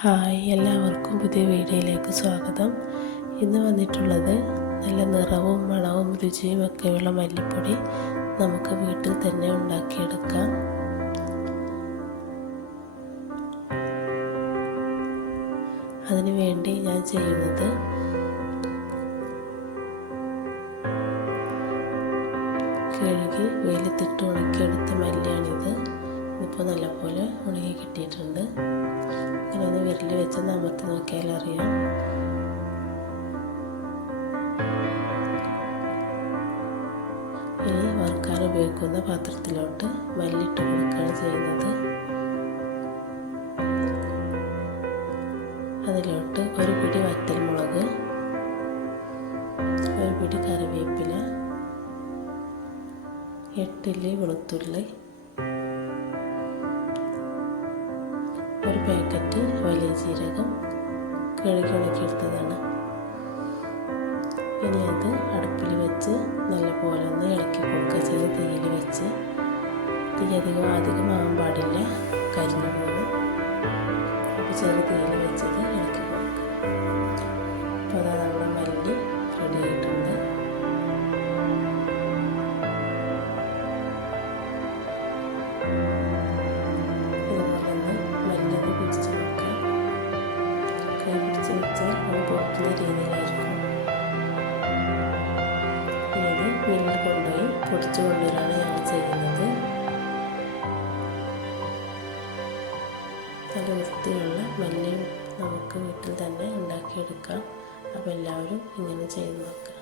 Hi എല്ലാവർക്കും പുതിയ വീഡിയോയിലേക്ക് സ്വാഗതം. ഇന്ന് വന്നിട്ടുള്ളത് നല്ല നിറവും മണവും രുചിയും ഒക്കെയുള്ള മല്ലിപ്പൊടി നമുക്ക് വീട്ടിൽ തന്നെ ഉണ്ടാക്കിയെടുക്കാം. അതിനു വേണ്ടി ഞാൻ ചെയ്യുന്നത് കഴുകി വെയിലത്തിട്ട് ഉണങ്ങി കിട്ടിയിട്ടുണ്ട്. ഇങ്ങനെ ഒന്ന് വിരൽ വെച്ച് നമുക്ക് നോക്കിയാൽ അറിയാം. ഇനി വറുക്കാൻ ഉപയോഗിക്കുന്ന പാത്രത്തിലോട്ട് മല്ലിട്ട് കൊടുക്കുകയാണ് ചെയ്യുന്നത്. അതിലോട്ട് ഒരു പിടി വറ്റൽമുളക് ഒരു പിടി കറിവേപ്പില എട്ടില്ലി വെളുത്തുള്ളി പാക്കറ്റ് വലിയ ജീരകം കഴുകി ഉണക്കിയെടുത്തതാണ് ഇനി അത് അടുപ്പിൽ വെച്ച് നല്ലപോലെ ഒന്ന് ഇളക്കി കൊടുക്കുക. ചെയ്ത് തീയിൽ വെച്ച്. തീ അധികം അധികം ആവാൻ പാടില്ല. കരിഞ്ഞു പോകും പൊടിച്ചു കൊണ്ടുവരാണ് ഞങ്ങൾ ചെയ്യുന്നത്. നല്ല വൃത്തിയുള്ള മല്ലയും നമുക്ക് വീട്ടിൽ തന്നെ ഉണ്ടാക്കിയെടുക്കാം. അപ്പോൾ എല്ലാവരും ഇങ്ങനെ ചെയ്ത് നോക്കാം.